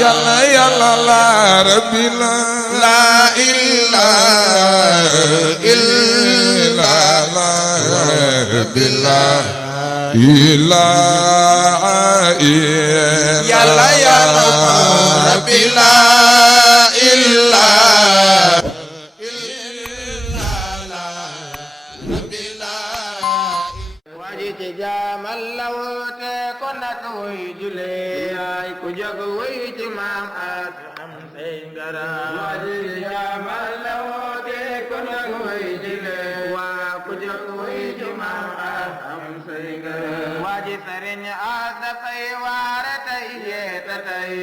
yàlla yàlla la rabbi la ilaha illa la rabbi la ilaha yàlla yàlla rabbi la ilaha waji ci jaamal la woote kon nag wuy julee ay ku jóg wuy ci maam as am say ngaram waji ci jaamal la woote kon nag wuy julee waa ku jóg wuy ci maam as am say ngaram waji sëriñ as dafay waare tey yeete tey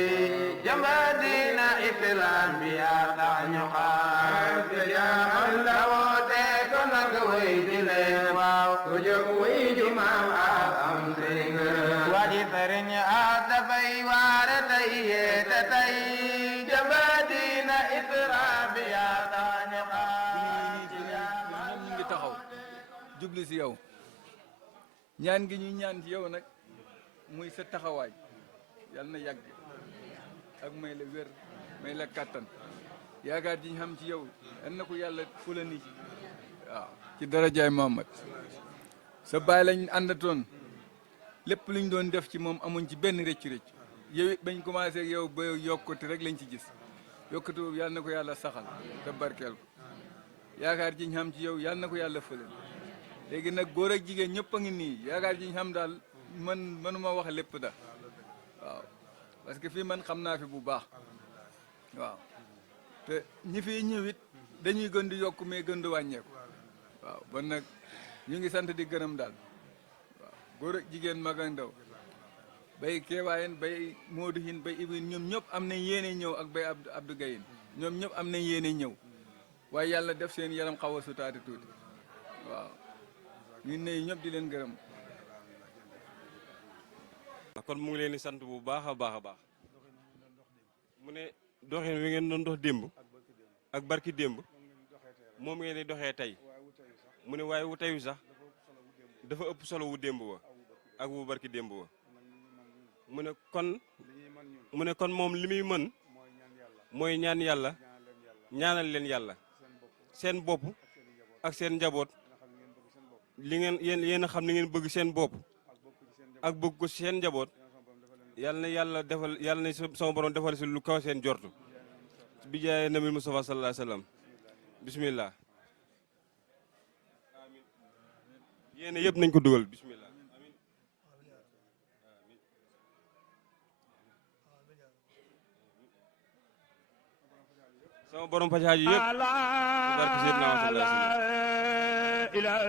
jamba diina islam bi yaa tax ñu xam ci jaamal la woote kon nag wuy julee waaw ku jóg wuy ci maam as am say ngaram waji sëriñ as dafay waare tey yeete tey jamba diina islam bi yaa tax ñu xam ci jaamal ñu ngi taxaw jubli si yow ñaan gi ñu ñaan ci yow nag muy sa taxawaay yàlla na yàgg ak may la wér may la kàttan yaakaar ji ñu xam ci yow yal na ko yàlla fula ni waaw ci darajaay Muhammad sa baay lañ àndatoon lépp luñ doon def ci moom amuñ ci benn rëcc-rëcc yow it bañ commencé ak yow ba yokkute rek lañ ci gis yokkute boobu yàlla na ko yàlla saxal te barkeel ko yaakaar ji ñu xam ci yow yàlla na ko yàlla fële léegi nag góor ak jigéen ñëpp a ngi nii yaakaar ji ñu xam daal mënuma wax lépp da waaw parce que fii man xam naa fi bu baax waaw te ñi fi ñëwit dañuy gën di yokk mais gën di wàññeeku waaw bon nag ñu ngi sant di gërëm daal waaw góor ak jigéen mag ak ndaw bay keewaayen bay Modou Hine bay Ibine ñoom ñëpp am nañ yéene ñëw ak bay Abdou Gayin ñoom ñëpp am nañ yéene ñëw waaye yàlla def seen yaram xaw a sutaati tuuti waaw ñu nuyu ñëpp di leen gërëm. kon mu ngi leen di sant bu baax a baax a baax mu ne doxin wi ngeen doon dox démb ak barki démb moom ngeen di doxee tey mu ne waaye wu teyu sax dafa ëpp solo wu démb wa ak wu barki démb wa mu ne kon moom li muy mën mooy ñaan yàlla ñaanal leen yàlla seen bopp ak seen njaboot li ngeen yéen a xam ni ngeen bëgg seen bopp ak bëgg ko seen njaboot yàlla na yàlla defal yàlla na sama borom defal si lu kaw seen jortu bi jaay nabi Mustafa sallallahu alayhi wa sallam bismillah amin yéen yëpp nañ ko dugal bismillah sama borom faj haaji yëpp barke Seydina sallallahu alayhi wa sallam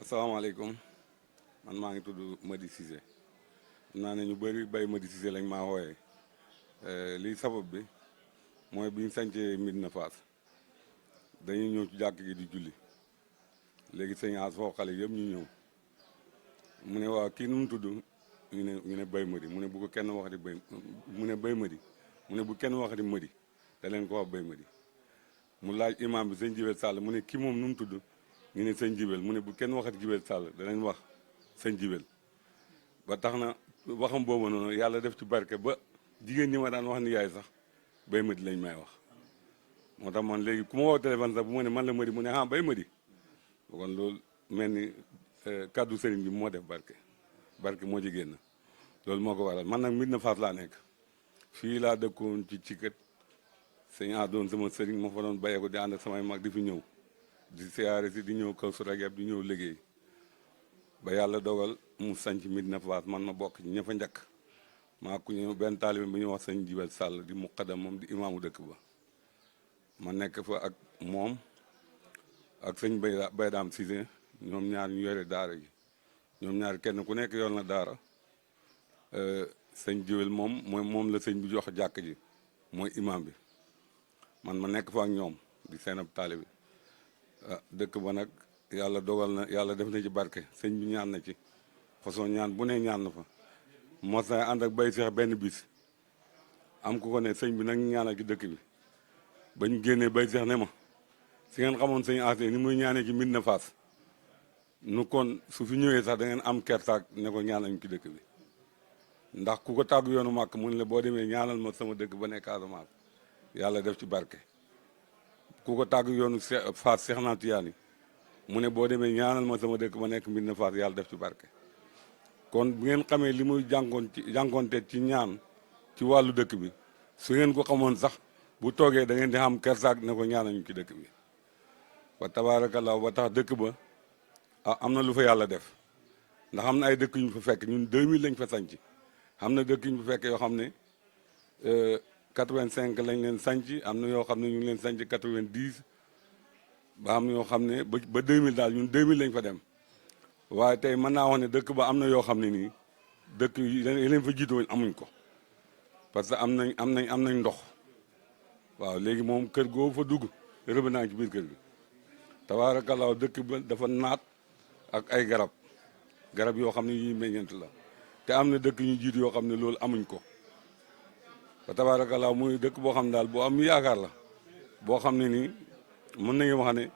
asalaamaaleykum man maa ngi tudd Mady Cissé xam naa ne ñu bëri bay Mady Cissé lañ maa wooyee lii sabab bi mooy bi ñu sancee Médina Fass dañuy ñëw ci jàkk gi di julli léegi sëñ As foo xale yëpp ñu ñëw mu ne waaw kii nu mu tudd ñu ne Baye Mady mu ne bu ko kenn waxati Baye mu ne Baye Mady mu ne bu kenn waxati Mady da leen ko wax Baye Mady mu laaj imam bi sëñ Jibel Sall mu ne kii moom nu mu tudd ñu ne sëñ Jibel mu ne bu kenn waxati Jibel Sall danañ wax sëñ Jibel ba tax na waxam boobu noonu yàlla def ci barke ba jigéen ñi ma daan wax ni yaay sax Baye Mady lañ may wax moo tax man léegi ku ma woo téléphone sax bu ma ne man la Mady mu ne ah Baye Mady kon loolu mel ni kaddu sëriñ bi moo def barke moo ci génn loolu moo ko waral man nag Médina Fass laa nekk fii laa dëkkoon ci kët sëñ a doon sama sëriñ ma fa doon bayee ko di ànd ak samay mag di fi ñëw di siyaare si di ñëw kaw su rageb di ñëw liggéey ba yàlla dogal mu sanc Médina Fass man ma bokk ci ña fa njëkk maa ku ñëw benn taalibe bi ñuy wax sëñ Jibel Sall di muqaddam moom di imaamu dëkk ba ma nekk fa ak moom ak sëñ Baydaam Cissé ñoom ñaar ñu yore daara ji ñoom ñaar kenn ku nekk yor na daara sëñ Jibel moom la sëñ bi jox jàkk ji mooy imaam bi man ma nekk fa ak ñoom di seen ab taalibe dëkk ba nag yàlla dogal na yàlla def na ci barke sëñ bi ñaan na ci façon ñaan bu ne ñaan na fa mos na ànd ak bay seex benn bis am ku ko ne sëñ bi nag ñaanal ci dëkk bi ba ñu génnee bay seex ne ma si ngeen xamoon sëñ As ni muy ñaanee ci Médina Fass nu kon su fi ñëwee sax da ngeen am kersaak ne ko ñaanal ñu ci dëkk bi ndax ku ko tàggu yoonu màkk mun la boo demee ñaanal ma sama dëkk ba nekk Casamance yàlla def ci barke ku ko tàgg yoonu Fass Seex na Tiyaani mu ne boo demee ñaanal ma sama dëkk ba nekk Médina Fass yàlla def ci barke kon bu ngeen xamee li muy jànkoonte ci ñaan ci wàllu dëkk bi su ngeen ko xamoon sax bu toogee da ngeen di xam kersaak ne ko ñaanal ñu ci dëkk bi wa tabaarakallaa ba tax dëkk ba am na lu fa yàlla def ndax am na ay dëkk ñu fa fekk ñun 2000 lañ fa sanc am na dëkk ñu fa fekk yoo xam ne 85 lañ leen sanc am na yoo xam ne ñu ngi leen sanc 90 ba am na yoo xam ne ba 2000 daal ñun 2000 lañ fa dem waaye tey mën naa wax ne dëkk ba am na yoo xam ne nii dëkk yi leen fa jiitoo amuñ ko parce que am nañ ndox waaw léegi moom kër goo fa dugg rëbb naa ci biir kër gi tabaarakallaa dëkk ba dafa naat ak ay garab yoo xam ne yi meññeent la te am na dëkk ñu jiit yoo xam ne loolu amuñ ko fa tabaarakallaa muy dëkk boo xam ne daal boo am yaakaar la boo xam ne nii mën nañu wax ne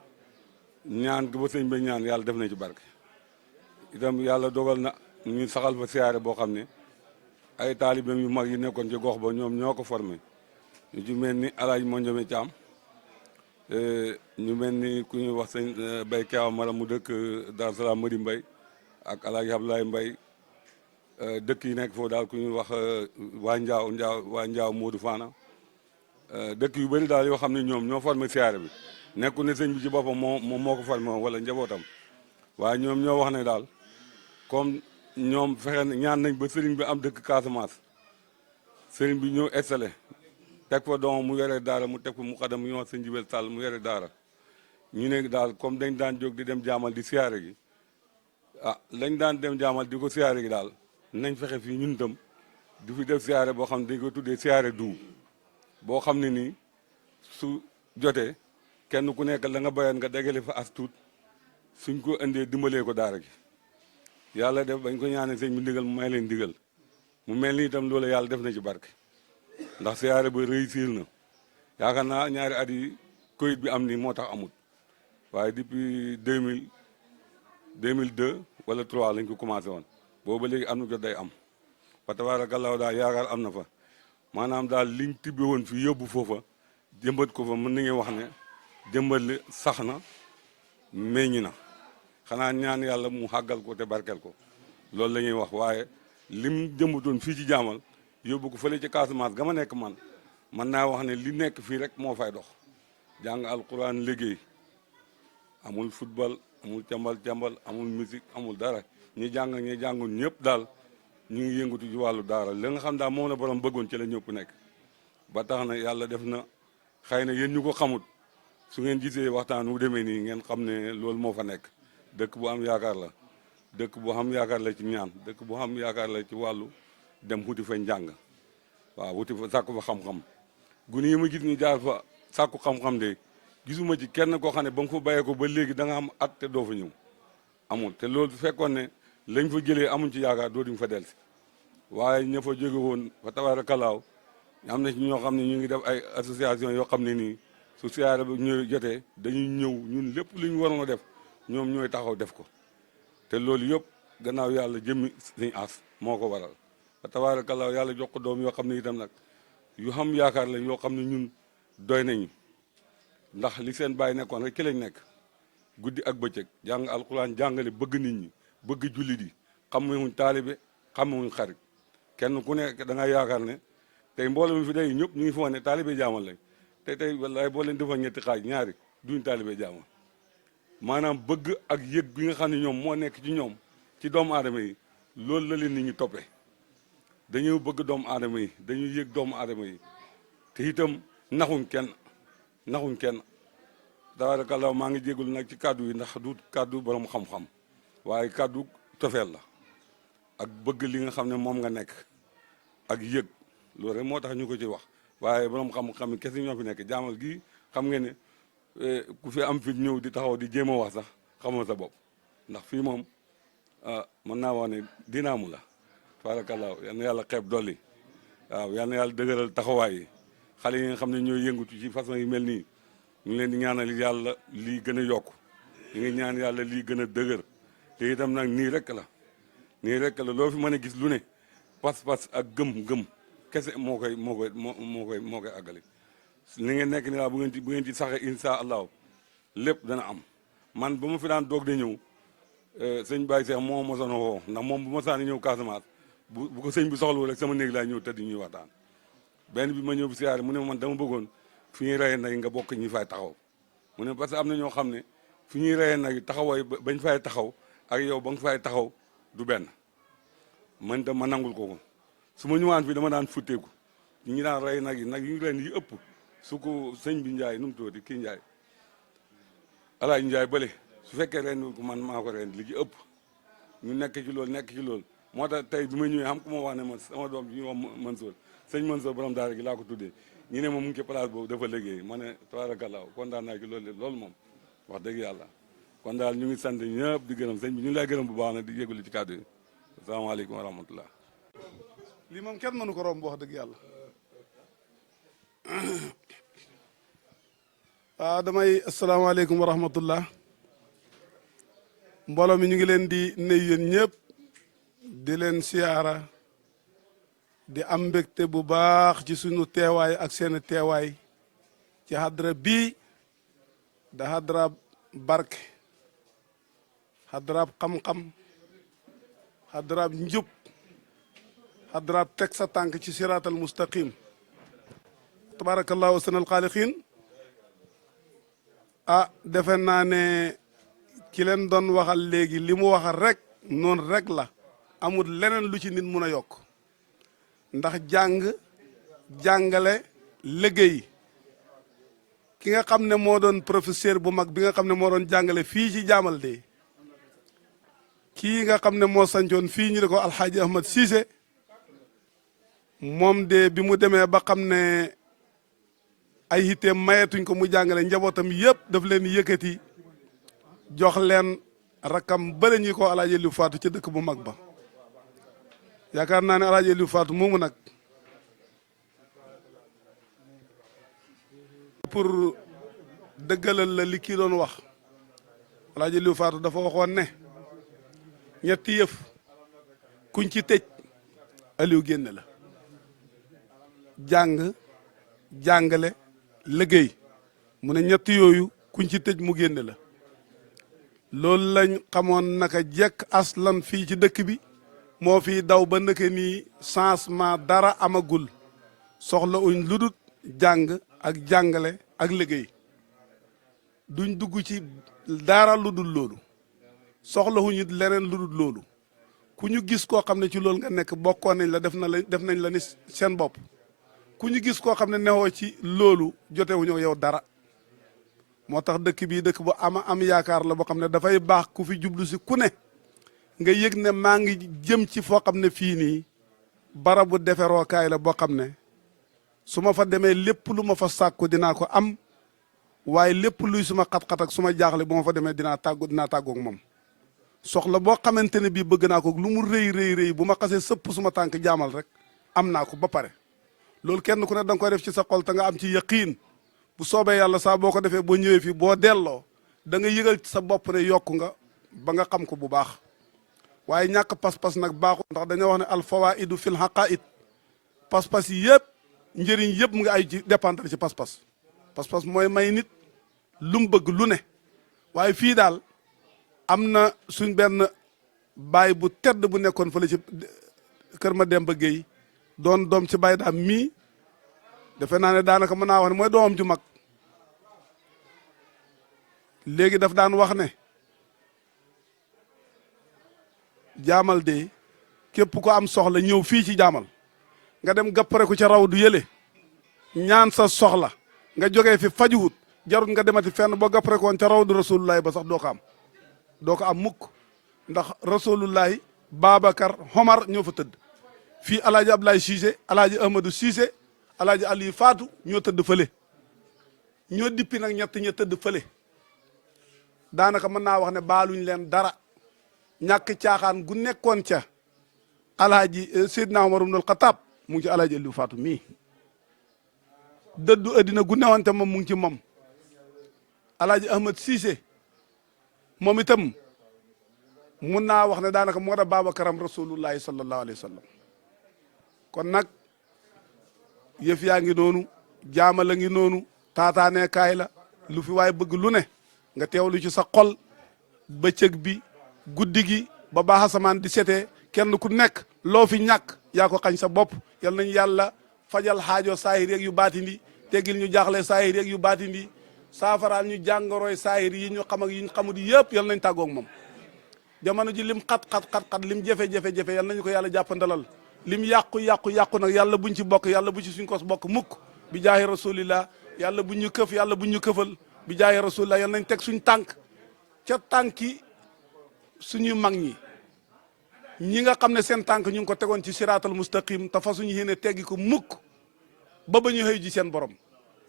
ñaan gi ba sëñ ba ñaan yàlla def na ci barke itam yàlla dogal na ñu saxal fa siyaare boo xam ne ay taalibeem yu mag yi nekkoon ci gox ba ñoom ñoo ko formé ñu ci mel ni alaaj Mondiame Thiam ñu mel ni ku ñuy wax sëñ Bay Keewa Mara mu dëkk Dar Salaam Madi Mbay ak alaaj Abdoulaye Mbay dëkk yi nekk foofu daal ku ñuy wax waa Njaaw Moodu Faana dëkk yu bëri daal yoo xam ne ñoom ñoo formé siyaare bi nekku ne sëñ bi ci boppam moo ko formé wala njabootam waaye ñoom ñoo wax ne daal comme ñoom fexe ñaan nañ ba sëriñ bi am dëkk Casamance sëriñ bi ñëw installé teg fa doomam mu yore daara mu teg fa muqaddam mu ñuy wax sëñ Jibel Sall mu yore daara ñu ne daal comme dañ daan jóg di dem jaamal di siyaare gi lañ daan dem jaamal di ko siyaare gi daal nañ fexe fii ñun tam di fi def siyaare boo xam ne dañ ko tuddee siyaare du boo xam ne nii su jotee kenn ku nekk la nga bayoon nga dagale fa as tuut suñ ko indee dimbalee ko daara gi yàlla def bañ ko ñaanee sëñ bi ndigal mu may leen ndigal mu mel ni itam loolu yàlla def na ci barke ndax siyaare ba réussir na yaakaar naa ñaari at yi Covid bi am nii moo tax amut waaye depuis 2002 wala 3 lañ ko commencé woon boobu ba léegi am na jot day am fa tabaarakallaahu daal yaakaar am na fa maanaam daal liñ tibbe woon fi yóbbu foofa jëmbat ko fa mën nañu wax ne jëmbat li sax na meññ na xanaa ñaan yàlla mu xàggal ko te barkel ko loolu la ñuy wax waaye lim jëmbatoon fii ci jaamal yóbbu ko fële ci Casamance ga ma nekk man mën naa wax ne li nekk fii rek moo fay dox jàng alquran liggéey amul football amul cambal amul musique amul dara ñi jàng ñi jàngul ñëpp daal ñu ngi yëngatu ci wàllu daara li nga xam daal moom la borom bëggoon ci la ñëpp nekk ba tax na yàlla def na xëy na yéen ñu ko xamut su ngeen gisee waxtaan wu demee nii ngeen xam ne loolu moo fa nekk dëkk bu am yaakaar la dëkk bu xam yaakaar la ci ñaan dëkk bu xam yaakaar la ci wàllu dem wuti fa njàng waaw wuti fa sàkku fa xam-xam gune yi ma gis ñu jaar fa sàkku xam-xam de gisuma ci kenn koo xam ne ba nga fa bàyyee ko ba léegi da nga am at te doo fa ñëw amul te loolu su fekkoon ne lañ fa jëlee amuñ ci yaakaar doo duñ fa delsi waaye ña fa jóge woon fa tabaarakallaahu am na ci ñoo xam ne ñu ngi def ay association yoo xam ne nii su siyaare ba ñëw jotee dañuy ñëw ñun lépp lu ñu waroon a def ñoom ñooy taxaw def ko te loolu yëpp gannaaw yàlla jëmmi Sëñ As moo ko waral fa tabaarakallaahu yàlla jox ko doom yoo xam ne itam nag yu xam yaakaar lañ yoo xam ne ñun doy nañu ndax li seen bàyyi nekkoon rek ki lañ nekk guddi ak bëccëg jàng alquran jàngale bëgg nit ñi bëgg jullit yi xamuñ taalibe xamuñ xarit kenn ku nekk da nga yaakaar ne tey mbooloo mi fi day ñëpp ñu ngi foog ne taalibe jaamal lañ tey wallaay boo leen defoon ñetti xaaj ñaari duñ taalibe jaamal maanaam bëgg ak yëg bi nga xam ne ñoom moo nekk ci ñoom ci doomu aadama yi loolu la leen nit ñi toppee dañuy bëgg doomu aadama yi dañuy yëg doomu aadama yi te itam naxuñ kenn tabaarakallaa maa ngi jégalu nag ci kàddu yi ndax du kàddu borom xam-xam waaye kàddu tofeel la ak bëgg li nga xam ne moom nga nekk ak yëg loolu rek moo tax ñu ko ci wax waaye borom xam-xam yi kese ñoo fi nekk jaamal gi xam nga ne ku fi am fi ñëw di taxaw di jéem a wax sax xamoo sa bopp ndax fii moom mën naa wax ne dinaamu la tabaarakallaa yal na yàlla xeeb dolli waaw yal na yàlla dëgëral taxawaay yi xale yi nga xam ne ñooy yëngatu ci façon yu mel nii ñu ngi leen di ñaanal yàlla lii gën a yokk ñu ngi ñaan yàlla lii gën a dëgër te itam nag nii rek la loo fi mën a gis lu ne pas-pas ak gëm-gëm kese moo koy àggale li ngeen nekk ni daal bu ngeen ci saxe insha allahu lépp dana am man ba ma fi daan doog de ñëw sëñ Baye Cheikh moo mosoon a woo ndax moom bu ma saan ñëw Casamance bu ko sëñ bi soxla rek sama néeg laay ñëw tëdd ñuy waxtaan benn bi ma ñëw bi siyaare mu ne man dama bëggoon fi ñuy reyee nag nga bokk ñi fay taxaw mu ne parce que am na ñoo xam ne fi ñuy reyee nag taxawooy bañ fay taxaw ak yow ba nga fay taxaw du benn man tam ma nangul ko su ma ñëwaan fii dama daan futteeku ñi daan rey nag yi ñu ren yi ëpp su ko sëñ bi Njaay nu mu tuddati kii Njaay Alaaji Njaay bële su fekkee ren ko man maa ko ren li ci ëpp ñu nekk ci loolu moo tax tey bi ma ñëwee xam ku ma wax ne ma sama doom bi ñu wax Mansour sëñ Mansour borom daara gi laa ko tuddee ñu ne moom mu ngi ci place boobu dafa liggéey ma ne tabaarakallaa kontaan naa ci loolu moom wax dëgg yàlla kon daal ñu ngi sant ñëpp di gërëm sëñ bi ñu ngi lay gërëm bu baax nag di yëgulu ci kàddu yi asalaamaaleykum wa rahmatullah lii moom kenn mënu ko romb wax dëgg yàlla waaw damay asalaamaaleykum wa rahmatullah mbooloo mi ñu ngi leen di nuyu yéen ñëpp di leen siyaara di am mbégte bu baax ci sunu teewaay ak seen teewaay ci hadra bii da hadrab barke hadrab xam-xam hadrab njub hadrab teg sa tànk ci siraatal mustaqim tabarakallahu sanal xaaliqiin defe naa ne ki leen doon waxal léegi li mu waxal rek noonu rek la amul leneen lu ci nit mun a yokk ndax jàngale liggéey ki nga xam ne moo doon professeur bu mag bi nga xam ne moo doon jàngale fii ci jaamal de kii nga xam ne moo sancoon fii ñu ne ko alxaaji Ahmad Cissé moom de bi mu demee ba xam ne ay yitteem mayetuñ ko mu jàngale njabootam yëpp daf leen yëkkati jox leen rakam bële ñi ko alaaji Aliou Fatou ca dëkk bu mag ba yaakaar naa ne alaaji Aliou Fatou moomu nag pour dëggalal la li kii doon wax alaaji Aliou Fatou dafa waxoon ne ñetti yëf kuñ ci tëj Aliou génne la jàng jàngale liggéey mu ne ñetti yooyu kuñ ci tëj mu génne la loolu lañ xamoon naka jekk aslan fii ci dëkk bi moo fii daw ba naka nii changement dara amagul soxla uñ ludut jàng ak jàngale ak liggéey duñ dugg ci dara ludul loolu soxla wuñu leneen ludul loolu ku ñu gis koo xam ne ci loolu nga nekk bokkoon nañ la def nañ la ni seen bopp ku ñu gis koo xam ne newoo ci loolu jotewuñu yow dara moo tax dëkk bii dëkk bu am yaakaar la boo xam ne dafay baax ku fi jublu si ku ne nga yëg ne maa ngi jëm ci foo xam ne fii nii barabu deferookaay la boo xam ne su ma fa demee lépp lu ma fa sàkku dinaa ko am waaye lépp luy suma xat-xat ak suma jaaxle bu ma fa demee dinaa tàggoog moom soxla boo xamante ne bii bëgg naa ko lu mu rëy bu ma xasee sëpp suma tànk jaamal rek am naa ko ba pare loolu kenn ku ne da nga koy def ci sa xol te nga am ci yaqiin bu soobee yàlla saa boo ko defee boo ñëwee fii boo delloo da nga yëgal ci sa bopp ne yokku nga ba nga xam ko bu baax waaye ñàkk pas-pas nag baaxul ndax dañoo wax ne al fawaidu fil haqaid pas-pas yi yëpp njëriñ yëpp mu ngi ay ci dépendre ci pas-pas pas-pas mooy may nit lu mu bëgg lu ne waaye fii daal am na suñ benn baay bu tedd bu nekkoon fële ci kër ma Demba Gueye doon doom ci baay daam mii defe naa ne daanaka mën naa wax ne mooy doomam ju mag léegi daf daan wax ne jaamal de képp ko am soxla ñëw fii ci jaamal nga dem gappare ko ca raw du yële ñaan sa soxla nga jógee fi fajuwut jarut nga demati fenn boo gappare ko woon ca raw du rasulullahi ba sax doo ko am mukk ndax rasulullahi Babacar Homar ñoo fa tëdd fii alaaji Abdoulaye Cissé alaaji Ahmadou Cissé alaaji Aliou Fatou ñoo tëdd fële ñoo dippi nag ña tëdd fële daanaka mën naa wax ne baaluñ leen dara ñàkk caaxaan gu nekkoon ca alaaji Seydina Omar ibnul Xataab mu ngi ci alaaji Aliou Fatou mii dëddu addina gu newoon te moom mu ngi ci moom alaaji Ahmad Cissé moom itam mun naa wax ne daanaka moo da Babakaram rasulullahi sallallahu alayhi wa sallam kon nag yëf yaa ngi noonu jaama la ngi noonu taataanee kaay la lu fi waaye bëgg lu ne nga teewlu ci sa xol bëccëg bi guddi gi ba baax asamaan di setee kenn ku nekk loo fi ñàkk yaa ko xañ sa bopp yal nañ yàlla fajal xaajo saahir yeeg yu baatindi teggil ñu jaaxle saahir yeeg yu baatindi saafaraal ñu jàngoroy saahir yi ñu xam ak yi ñu xamut yëpp yal nañ tàggoog moom jamono ji lim xat lim jafe-jafe yal nañu ko yàlla jàppandalal lim yàqu nag yàlla buñ ci bokk yàlla bu ci suñ kos bokk mukk bi jaahi rasulillah yàlla buñ ñu këf yàlla buñ ñu këfal bi jaahi rasulillah yal nañ teg suñ tànk ca tànki suñu mag ñi nga xam ne seen tànk ñu ngi ko tegoon ci siraatal mustaqim te fa suñu yéene teggi ko mukk ba ñu xëy ji seen borom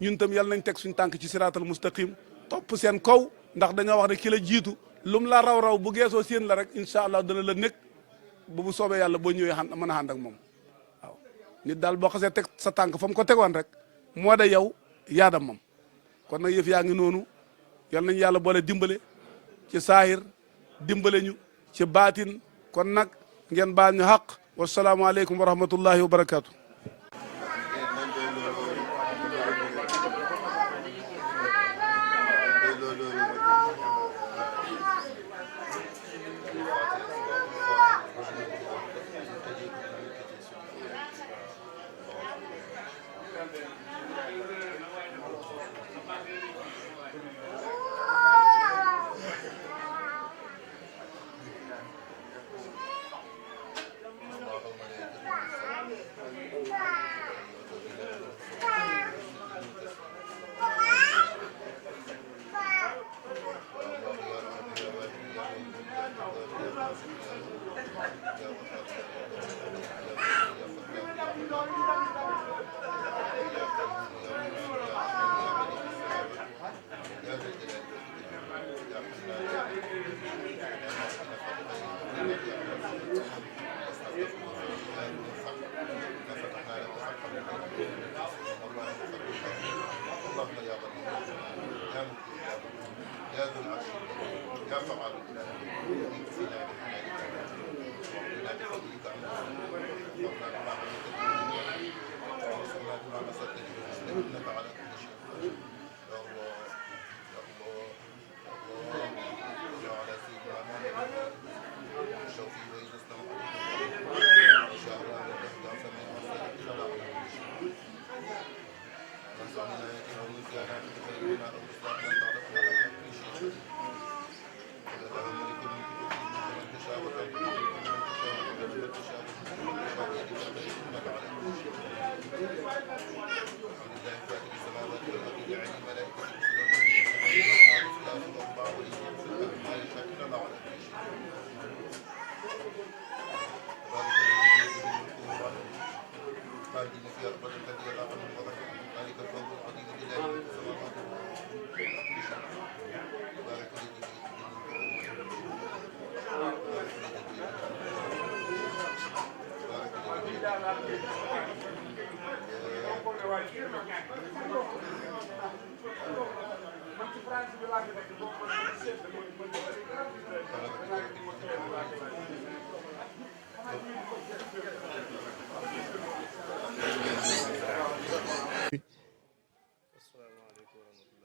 ñun tam yal nañ teg suñ tànk ci siraatal mustaqim topp seen kaw ndax dañoo wax ne ki la jiitu lum la raw bu geesoo seen la rek incha allah dana la nekk bu soobee yàlla boo ñëwee mën a ànd ak moom waaw nit daal boo xasee teg sa tànk fa mu ko tegoon rek moo da yow yaadam moom kon nag yëf yaa ngi noonu yal nañu yàlla boole dimbale ci saahir dimbale ñu ci baatin kon nag ngeen baal ñu xaq wasalaamaaleykum wa rahmatullahi wa barakaatu.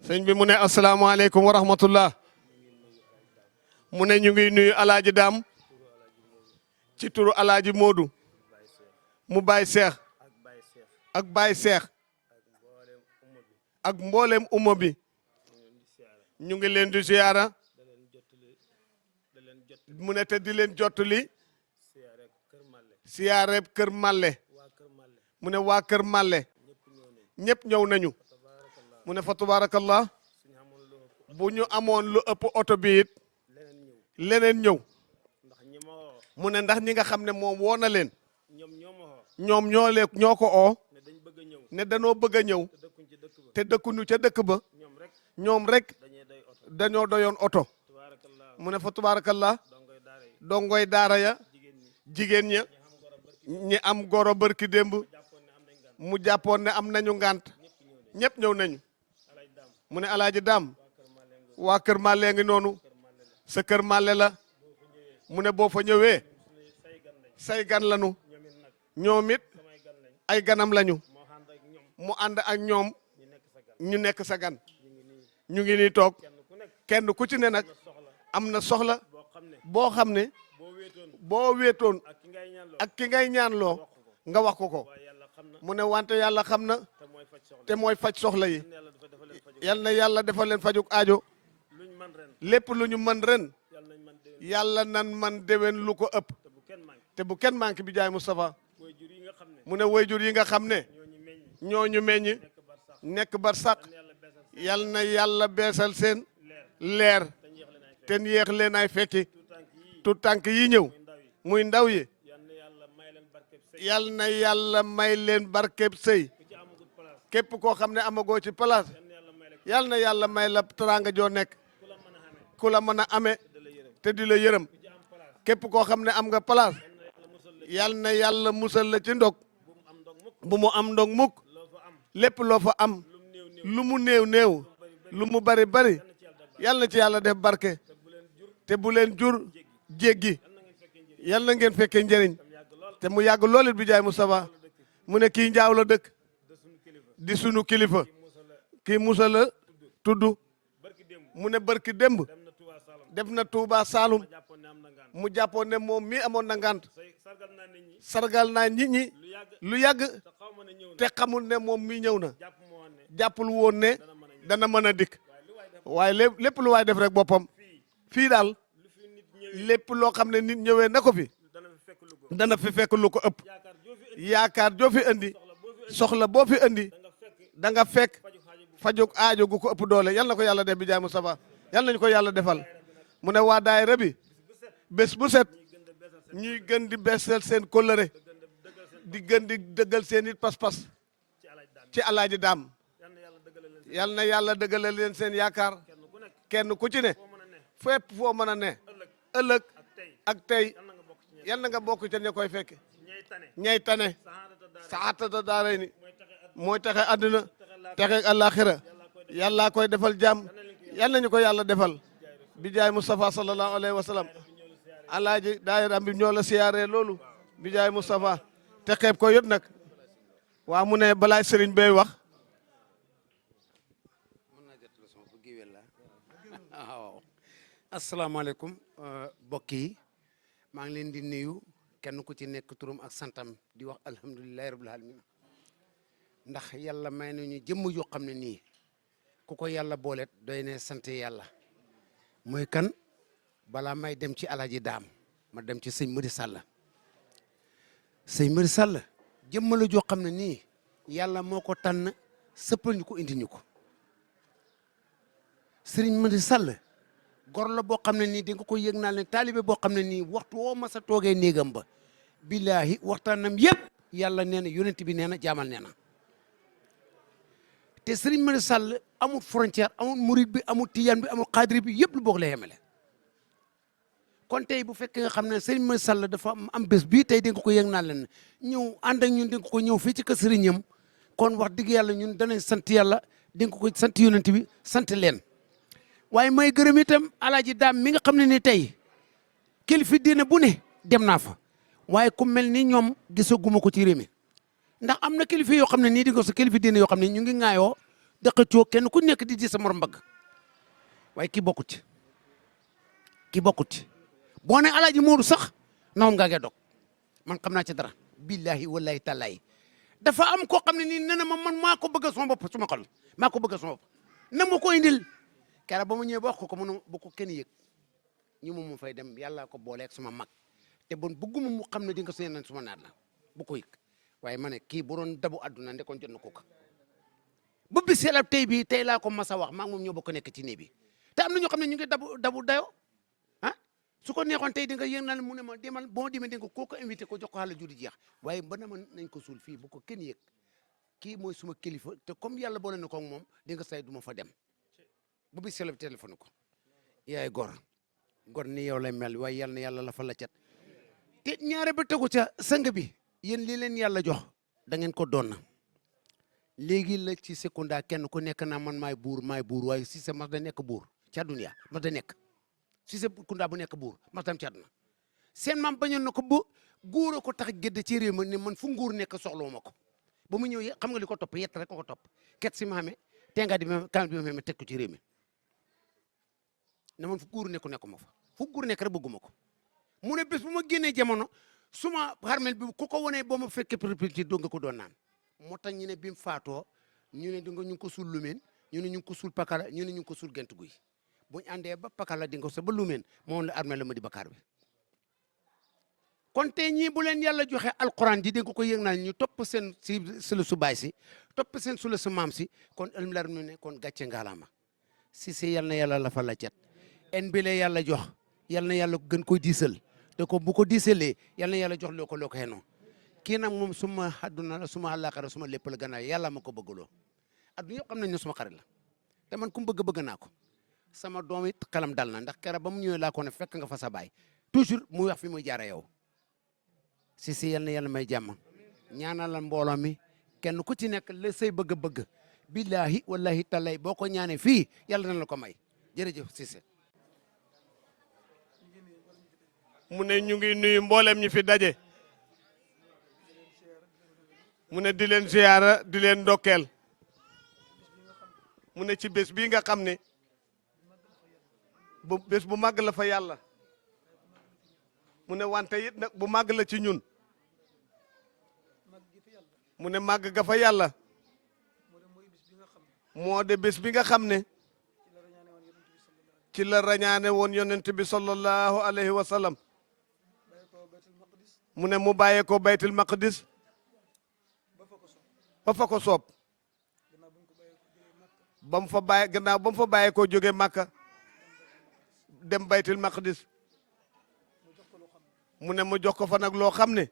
sëñ bi mu ne asalaamaaleykum wa rahmatullah mu ne ñu ngi nuyu alaaji daam ci turu alaaji Moodu mu Baay Seex ak Baay Seex ak mboolem umma bi ñu ngi leen di ziyaara mu ne te di leen jottali siyaareb Kër Màlle mu ne waa Kër Màlle ñëpp ñëw nañu mu ne fa tabarakallah bu ñu amoon lu ëpp oto bi it leneen ñëw mu ne ndax ñi nga xam ne moom woo na leen ñoom ñoo ko oo ne danoo bëgg a ñëw te dëkkuñu ca dëkk ba ñoom rek dañoo doyoon oto mu ne fa tabarakallah dongoy daara ya jigéen ña ñi am goro bërki démb mu jàppoon ne am nañu ngant ñëpp ñëw nañu mu ne alaaji daam waa Kër Màlle ngi noonu sa Kër Màlle la mu ne boo fa ñëwee say gan lañu ñoom it ay ganam lañu mu ànd ak ñoom ñu nekk sa gan ñu ngi nii toog kenn ku ci ne nag am na soxla boo xam ne boo wéetoon ak ki ngay ñaanloo nga wax ko mu ne wante yàlla xam na te mooy faj soxla yi yal na yàlla defal leen fajuk aajo lépp lu ñu mën ren yàlla nan man déwén lu ko ëpp te bu kenn manqué bi jaay Moustapha mu ne wayjur yi nga xam ne ñooñu meññ nekk bar sàq yal na yàlla beesal seen leer te yéex leen ay fekki tout tànk yi ñëw muy ndaw yi yal na yàlla may leen barkeb sëy képp koo xam ne amagoo ci place yal na yàlla may la teraanga joo nekk ku la mën a amee te di la yërëm képp koo xam ne am nga place yal na yàlla musal la ci ndog bu mu am ndog mukk lépp loo fa am lu mu néew néew lu mu bari bari yal na ci yàlla def barke te bu leen jur jéggi yal na ngeen fekkee njëriñ te mu yàgg loolit bi jaay Moustapha mu ne kii njaaw la dëkk di sunu kilifa kii Musa la tudd mu ne barki démb def na Touba Saloum mu jàppoon ne moom mi amoon na ngant sargal naa nit ñi lu yàgg te xamul ne moom mi ñëw na jàppul woon ne dana mën a dikk waaye lépp lu waay def rek boppam fii daal lépp loo xam ne nit ñëwee na ko fi dana fi fekk lu ko ëpp yaakaar joo fi indi soxla boo fi indi da nga fekk fajuk aajo gu ko ëpp doole yal na ko yàlla def bi jaay Moustapha yal nañu ko yàlla defal mu ne waa daayira bi bés bu set ñuy gën di beesal seen kóllëre di gën di dëggal seen it pas-pas ci alaaji daam yal na yàlla dëggale leen seen yaakaar kenn ku ci ne fépp foo mën a ne ëllëg ak tey yal na nga bokk ca ña koy fekk ñay tane saxaatata daaray ni mooy taxe àdduna taxe àllaaxira yàlla koy defal jàmm yal nañu ko yàlla defal bi jaay Moustapha sallallahu alayhi wa sallam alaaji daayira bi ñoo la siyaaree loolu bi jaay Moustapha te xeeb ko yot nag waa mu ne balaay sëriñ bay wax asalaamaaleykum mbokk yi maa ngi leen di nuyu kenn ku ci nekk turam ak santam di wax alhamdulilahi rabbil alamin ndax yàlla may nañu jëmm yoo xam ne nii ku ko yàlla booleet doy ne sant yàlla mooy kan balaa may dem ci alaaji daam ma dem ci sëñ Madi Sall sëñ Madi Sall jëmm la joo xam ne nii yàlla moo ko tànn sëppal ñu ko indi ñu ko sëriñ Madi Sall gor la boo xam ne nii di nga ko yëg naa ne taalibe boo xam ne nii waxtu woo ma sa toogee néegam ba billaahi waxtaanam yëpp yàlla nee na yonent bi nee na jaamal nee na te Serigne Malick Sall amul frontière amul murid bi amul tijaan bi amul xaadir bi yëpp lu bokk la yemale kon tey bu fekkee nga xam ne Serigne Malick Sall dafa am bés bii tey dénk ko yëg naa leen ñëw ànd ak ñun dénk ko ñëw fii ci kër Serigne am kon wax dëgg yàlla ñun danañ sant yàlla dénk ko sant yonent bi sant leen waaye may gërëm itam alaaji daam mi nga xam ne ni tey kilifa diine bu ne dem naa fa waaye ku mel ni ñoom gisaguma ko ci réew mi ndax am na kilifa yoo xam ne nii di nga sa kilifa diine yoo xam ne ñu ngi ŋaayoo dëqacoo kenn ku nekk di sa morom mbagg waaye kii bokkut ci kii bokkut ci boo ne alaaji Moodu sax noom ngaa ngee dog man xam naa ci dara billahi wallahi taalaay dafa am koo xam ne nii nee na ma man maa ko bëgg sama bopp suma xol maa ko bëgg sama bopp na ma ko indil keroog ba ma ñëwee ba wax ko mu bu ko kenn yëg ñu mu fay dem yàlla ko booleeg suma mag te bon bëgguma mu xam ne di nga seen nañ suma naat la bu ko yëg waaye ma ne kii bu doon dabu àdduna ndekoon jot na ko ka ba bis yàlla tey bii tey laa ko mas a wax maa ngi moom ñoo bokk nekk ci néeg bi te am na ñoo xam ne ñu ngi dabu dayo ah su ko neexoon tey di nga yëg na mu ne ma demal boo demee di nga koo ko invité ko jox ko xaalis judi jeex waaye ba na ma nañ ko suul fii bu ko kenn yëg kii mooy suma kilifa te comme yàlla boole na ko ak moom di nga say du ma fa dem ba bis yàlla bi téléphone ko yaay gor ni yow lay mel waaye yal na yàlla la fa la cat te ñaare ba tegu ca sang bi yéen lii leen yàlla jox da ngeen ko doon na léegi la ci seconda kenn ku nekk naa man maay buur waaye si sa mas da nekk buur ci àdduna mas da nekk si sa kunda bu nekk buur mas tam ci àdduna seen maam bañoon na ko ba góor a ko tax gédd ci réew ma ne man fu nguur nekk soxlawu ma ko ba mu ñëw xam nga li ko topp yett rek ko topp ket si maame tenga di ma kam di ma teg ko ci réew mi ne man fu nguur nekk ma fa fu nguur nekk rek bëgguma ko mu ne bés bu ma génnee jamono suma xarmel bi ku ko wonee boo ma fekkee ci doo nga ko doon naan moo tax ñu ne bi mu faatoo ñu ne di nga ñu ngi ko suul lumeen ñu ne ñu ngi ko suul pakala ñu ne ñu ngi ko suul gent guy buñu àndee ba pakala di nga ko sa ba lumeen moom la armel la ma di bakaar bi kon tey ñii bu leen yàlla joxe alquran ji dégg ko yëg naa ñu topp seen sula su baay si topp seen sula su maam si kon ëlmlar mu ne kon gàcce ngaalaama si yal na yàlla la fa la cet en bi la yàlla jox yal na yàlla gën koy diisal te ko bu ko diisalee yal na yàlla jox loo ko xenoo kii nag moom suma àdduna la suma àllaaxira suma lépp la gannaaw yàlla ma ko bëggaloo adduna yëpp xam nañ ne suma xarit la te man ku mu bëgg naa ko sama doom it xelam dal na ndax kera ba mu ñëwee laa ko ne fekk nga fa sa baay toujours muy wax fi muy jaare yow si yal na yàlla may jàmm ñaanal mbooloo mi kenn ku ci nekk la say bëgg-bëgg billahi wallahi talay boo ko ñaanee fii yàlla na la ko may jërëjëf Cissé. mu ne ñu ngi nuyu mboolem ñi fi daje mu ne di leen ziyaara di leen ndokkeel mu ne ci bés bii nga xam ne bu bés bu màgg la fa yàlla mu ne wante it nag bu màgg la ci ñun mu ne màgg ga fa yàlla moo de bés bi nga xam ne ci la rañaane woon yonent bi sallallahu alayhi wa sallam mu ne mu bàyyee ko baytul maqdis ba fa ko soob ba mu fa bàyyi gannaaw ba mu fa bàyyee ko jóge Makka dem baytul maqdis mu ne mu jox ko fa nag loo xam ne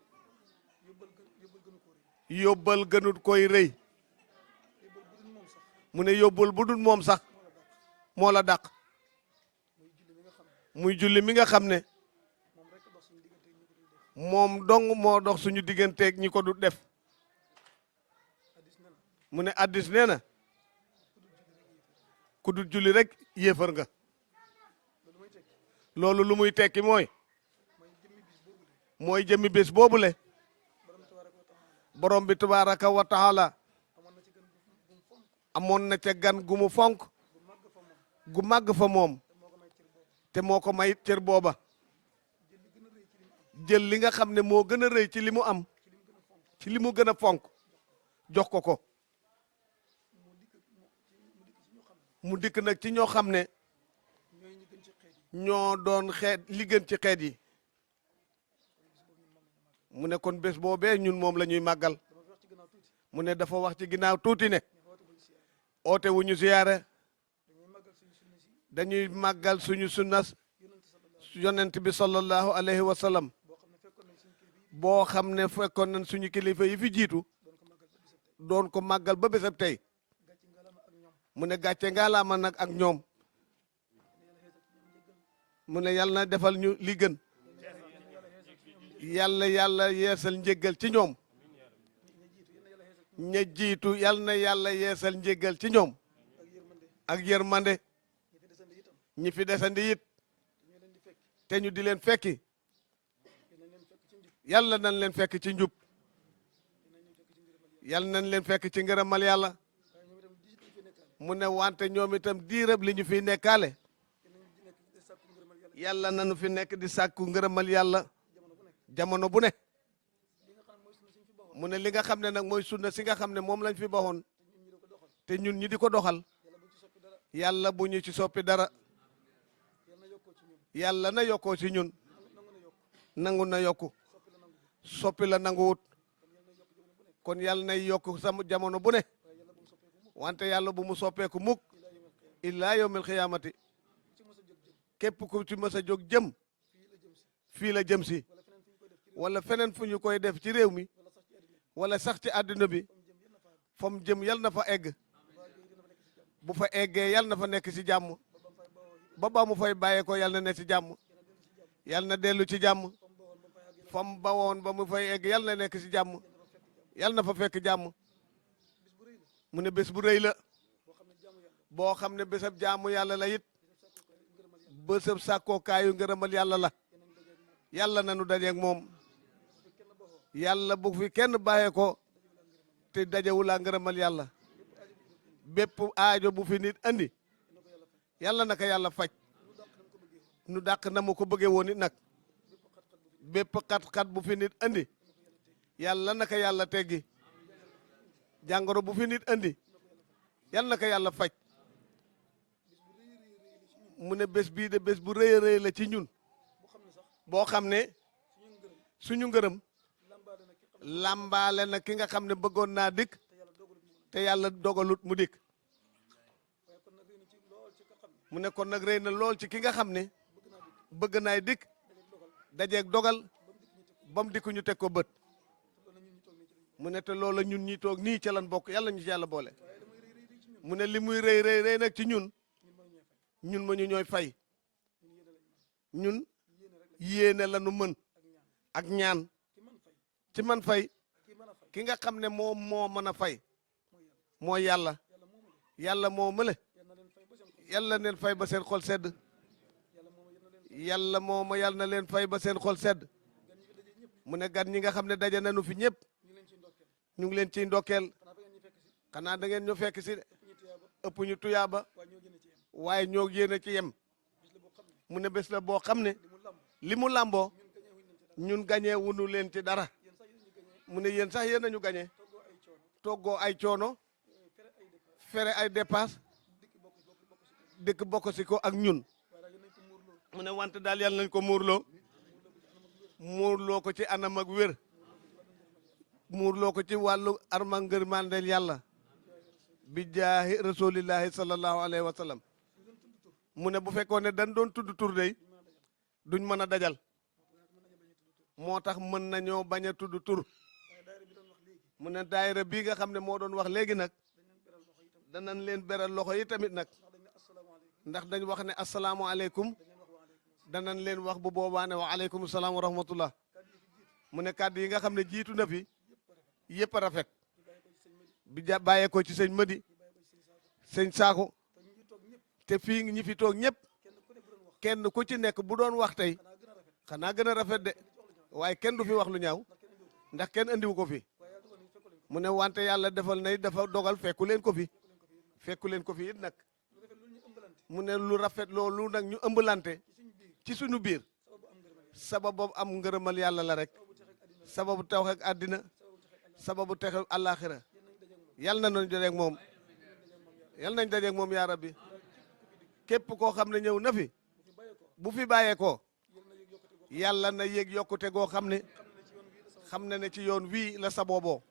yóbbal gënut koy rëy mu ne yóbbul bu dul moom sax moo la dàq muy julli mi nga xam ne moom dong moo dox suñu digganteeg ñi ko du def mu ne addis nee na ku dul julli rek yéefar nga loolu lu muy tekki mooy jëmmi bés boobule borom bi tabaraka wa taala amoon na ca gan gu mu fonk gu màgg fa moom te moo ko may cër booba jël li nga xam ne moo gën a rëy ci li mu am ci li mu gën a fonk jox ko ko mu dikk nag ci ñoo xam ne ñoo doon xeet li gën ci xeet yi mu ne kon bés boobee ñun moom la ñuy màggal mu ne dafa wax ci ginnaaw tuuti ne oote wu ñu ziyaare dañuy màggal suñu sunnas yonent bi sallallahu alayhi wa sallam boo xam ne fekkoon nañ suñu kilifa yi fi jiitu doon ko màggal ba bésab tey mu ne gàcce ngaalaama nag ak ñoom mu ne yàlla na defal ñu li gën yàlla yeesal njéggal ci ñoom ña jiitu yàlla na yàlla yeesal njéggal ci ñoom ak yërmande ñi fi desandi it te ñu di leen fekki yàlla nañ leen fekk ci njub yàlla nañ leen fekk ci ngërëmal yàlla mu ne wante ñoom itam diirab li ñu fi nekkaale yàlla nañu fi nekk di sàkku ngërëmal yàlla jamono bu ne mu ne li nga xam ne nag mooy sunna si nga xam ne moom lañ fi baxoon te ñun ñi di ko doxal yàlla bu ñu ci soppi dara yàlla na yokkoo ci ñun nangu na yokku soppi la nanguwut kon yàlla nay yokk sama jamono bu ne wante yàlla bu mu soppeeku mukk illaa yawmil xiyaamati képp ku ci mës a jóg jëm fii la jëm si wala feneen fu ñu koy def ci réew mi wala sax ci àddina bi fam jëm yal na fa egg bu fa eggee yal na fa nekk ci jàmm ba mu fay bàyyee ko yal na nekk ci jàmm yal na dellu ci jàmm fam ba woon ba mu fay egg yal na nekk ci jàmm yal na fa fekk jàmm mu ne bés bu rëy la boo xam ne bésab jaamu yàlla la it bésab sàkkookaayu ngërëmal yàlla la yàlla na nu dajeeg moom yàlla bu fi kenn bàyyee ko te dajewulaa ngërëmal yàlla bépp aajo bu fi nit andi yàlla naka yàlla faj nu dàq na mu ko bëggee woon it nag bépp xat-xat bu fi nit andi yàlla naka yàlla teggi jàngoro bu fi nit andi yàlla naka yàlla faj mu ne bés bii de bés bu rëy a rëy la ci ñun boo xam ne suñu ngërëm lambaale na ki nga xam ne bëggoon naa dikk te yàlla dogalut mu dikk mu ne kon nag rëy na lool ci ki nga xam ne bëgg naay dikk dajeeg dogal ba mu dikk ñu teg ko bët mu ne te loola ñun ñi toog nii ca lan bokk yàlla ñu ci yàlla boole mu ne li muy rëy rëy rëy nag ci ñun ma ñu ñooy fay ñun yéene la nu mën ak ñaan ci man fay ki nga xam ne moo mën a fay mooy yàlla moo mële yàlla neen fay ba seen xol sedd yàlla na leen fay ba seen xol sedd mu ne gan ñi nga xam ne daje nañu fi ñëpp ñu ngi leen ciy ndokkeel xanaa da ngeen ñu fekk si ëpp ñu tuyaaba waaye ñoo yéen a ci yem mu ne bés la boo xam ne li mu làmboo ñun gañee wunu leen ci dara mu ne yéen sax yéen nañu gañee toggoo ay coono fere ay dépasse dëkk bokk si ko ak ñun mu ne wante daal yàlla nañ ko muurloo ko ci anam ak wér muurloo ko ci wàllu arma ngërmandeel yàlla bi jaahi rasulillahi sallallahu alayhi wa sallam mu ne bu fekkoon ne dañ doon tudd tur day duñ mën a dajal moo tax mën nañoo bañ a tudd tur mu ne daayira bii nga xam ne moo doon wax léegi nag danañ leen beral loxo yi tamit nag ndax dañ wax ne asalaamualeykum danañ leen wax bu boobaa ne wa aleykum salaam wa rahmatullah mu ne kàddu yi nga xam ne jiitu na fi yëpp a rafet bi bàyyee ko ci sëñ Madi sëñ Saako te fii ñi fi toog ñëpp kenn ku ci nekk bu doon wax tey xanaa gën a rafet de waaye kenn du fi wax lu ñaaw ndax kenn andiwu ko fi mu ne wante yàlla defal nay dafa dogal fekku leen ko fi it nag mu ne lu rafet loolu nag ñu ëmbalante ci suñu biir sababu am ngërëmal yàlla la rek sababu tax ak àddina sababu texe àllaaxira yàlla nañ dajeeg moom yàlla nañ dajeeg moom yaa rabbi képp koo xam ne ñëw na fi bu fi bàyyeekoo yàlla na yéeg yokkute goo xam ne ci yoon wii la sabooboo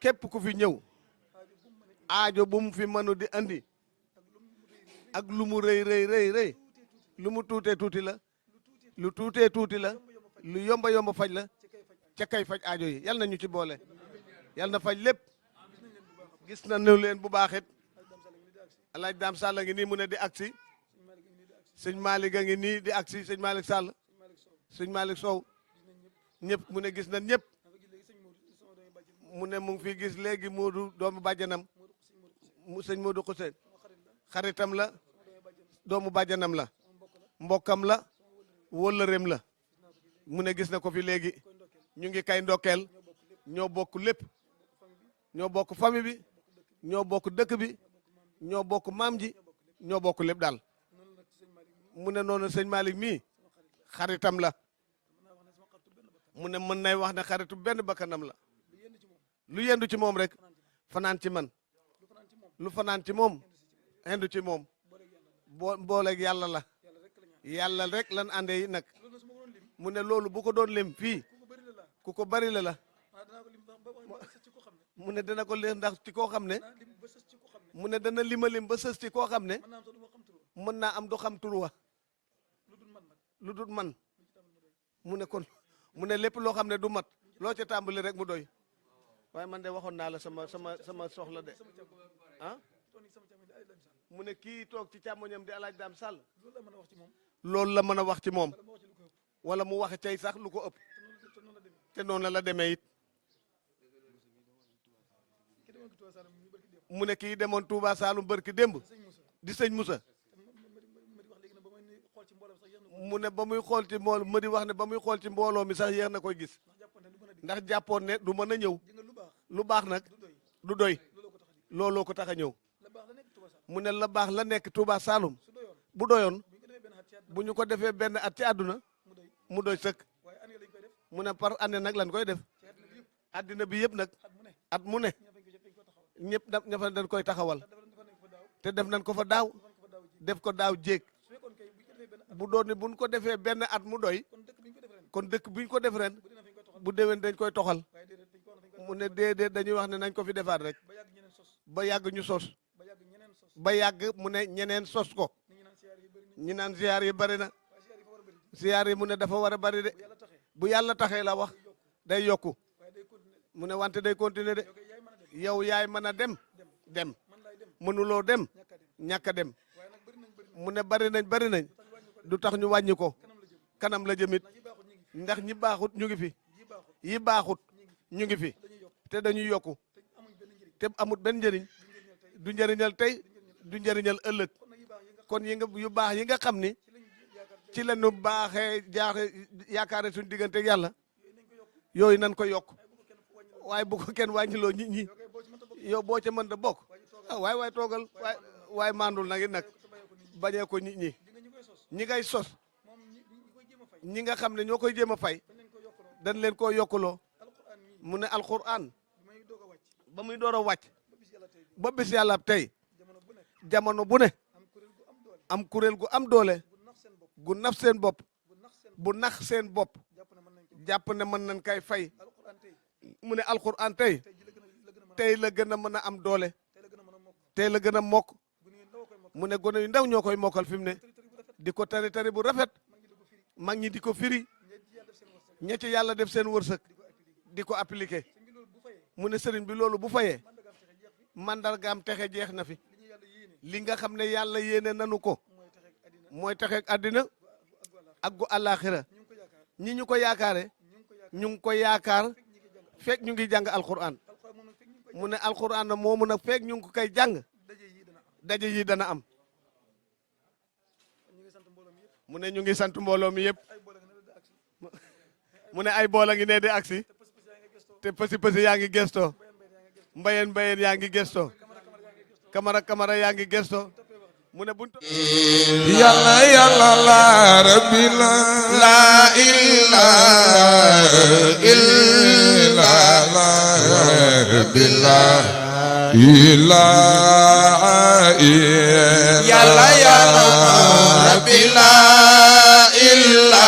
képp ku fi ñëw aajo bu mu fi mënu di andi ak lu mu rëy lu mu tuutee tuuti la lu tuutee tuuti la lu yomba yomba faj la ca kay faj aajo yi yal na ñu ci boole yal na faj lépp gis nañu leen bu baax it alaaj Daam Sall a ngi nii mu ne di agsi sëñ Malick a ngi nii di agsi sëñ Malick Sall sëñ Malick Sow ñëpp mu ne gis nañ ñëpp mu ne mu ngi fi gis léegi Moodu doomu bàjjanam mu sëñ Moodu Xuseen xaritam la doomu bàjjanam la mbokkam la wóllëreem la mu ne gis na ko fi léegi ñu ngi kay ndokkeel ñoo bokk lépp ñoo bokk famille bi ñoo bokk dëkk bi ñoo bokk maam ji ñoo bokk lépp daal mu ne noonu sëñ Malick mii xaritam la mu ne mën nay wax ne xaritu benn bakkanam la lu yendu ci moom rek fanaan ci man lu fanaan ci moom yendu ci moom booleeg yàlla la yàlla rek lan àndee yi nag mu ne loolu bu ko doon lim fii ku ko bari la mu ne dana ko leen ndax ci koo xam ne mu ne dana lim ba sës ci koo xam ne mën naa am du xam tur wa lu dul man mu ne kon mu ne lépp loo xam ne du mat loo ca tàmbali rek mu doy waaye man de waxoon naa la sama soxla de ah mu ne kii toog ci càmmoñam di alaaj Daam Sall loolu la mën a wax ci moom wala mu waxe cay sax lu ko ëpp te noonu la demee it mu ne kii demoon Touba Saalum bërki démb di sëñ Moussa mu ne ba muy xool ci mbooloo ma di wax ne ba muy xool ci mbooloo mi sax yéex na koy gis ndax jàppoon ne du mën a ñëw lu baax nag du doy looloo ko tax a ñëw mu ne la baax la nekk Touba Saalum bu doyoon bu ñu ko defee benn at ci àdduna mu doy sëkk mu ne par année nag lañ koy def àddina bi yëpp nag at mu ne ñëpp ña fa dañ koy taxawal te def nañ ko fa daaw def ko daaw jéeg bu doon ni buñ ko defee benn at mu doy kon dëkk buñ ko def ren bu déwén dañ koy toxal mu ne déedéet dañuy wax ne nañ ko fi defaat rek ba yàgg ñu sos ba yàgg mu ne ñeneen sos ko ñi naan ziyaar yi bari na ziyaar yi mu ne dafa war a bari de bu yàlla taxee la wax day yokku mu ne wante day continuer de yow yaay mën a dem mënuloo dem ñàkk a dem mu ne bari nañ du tax ñu wàññi ko kanam la jëmit ndax ñi baaxut ñu ngi fi yi baaxut ñu ngi fi te dañuy yokku te amut benn njëriñ du njëriñal tey du njëriñal ëllëg kon yu baax yi nga xam ni ci la ñu baaxee yaakaare suñu diggante ak yàlla yooyu nan ko yokk waaye bu ko kenn wàññiloo nit ñi yow boo ca mën da bokk waaye toogal waaye mandul nag it nag bañee ko nit ñi ñi ngay sos ñi nga xam ne ñoo koy jéem a fay dañ leen koo yokkuloo mu ne alquran ba muy door a wàcc ba bis yàlla tey jamono bu ne am kuréel gu am doole gu naf seen bopp bu nax seen bopp jàpp ne mën nañ kay fay mu ne alquran tey la gën a mën a am doole tey la gën a mokk mu ne gone yu ndaw ñoo koy mokkal fi mu ne di ko tari bu rafet mag ñi di ko firi ña ci yàlla def seen wërsëg di ko appliqué mu ne sëriñ bi loolu bu fayee mandargaam texe jeex na fi li nga xam ne yàlla yéene nanu ko mooy texe àddina ak gu àllaaxira ñi ñu ko yaakaare ñu ngi ko yaakaar fekk ñu ngi jàng alquran mu ne alquran na moomu nag fekk ñu ngi ko koy jàng daje yi dana am mu ne ñu ngi sant mbooloo mi yëpp mu ne ay boola ngi ne di aksi te pësi yaa ngi gestoo mbayeen yaa ngi gestoo kamara yaa ngi gestoo mu ne buntu yàlla la rabbi la ilaha illa la rabbi la ilaha yàlla rabbi la ilaha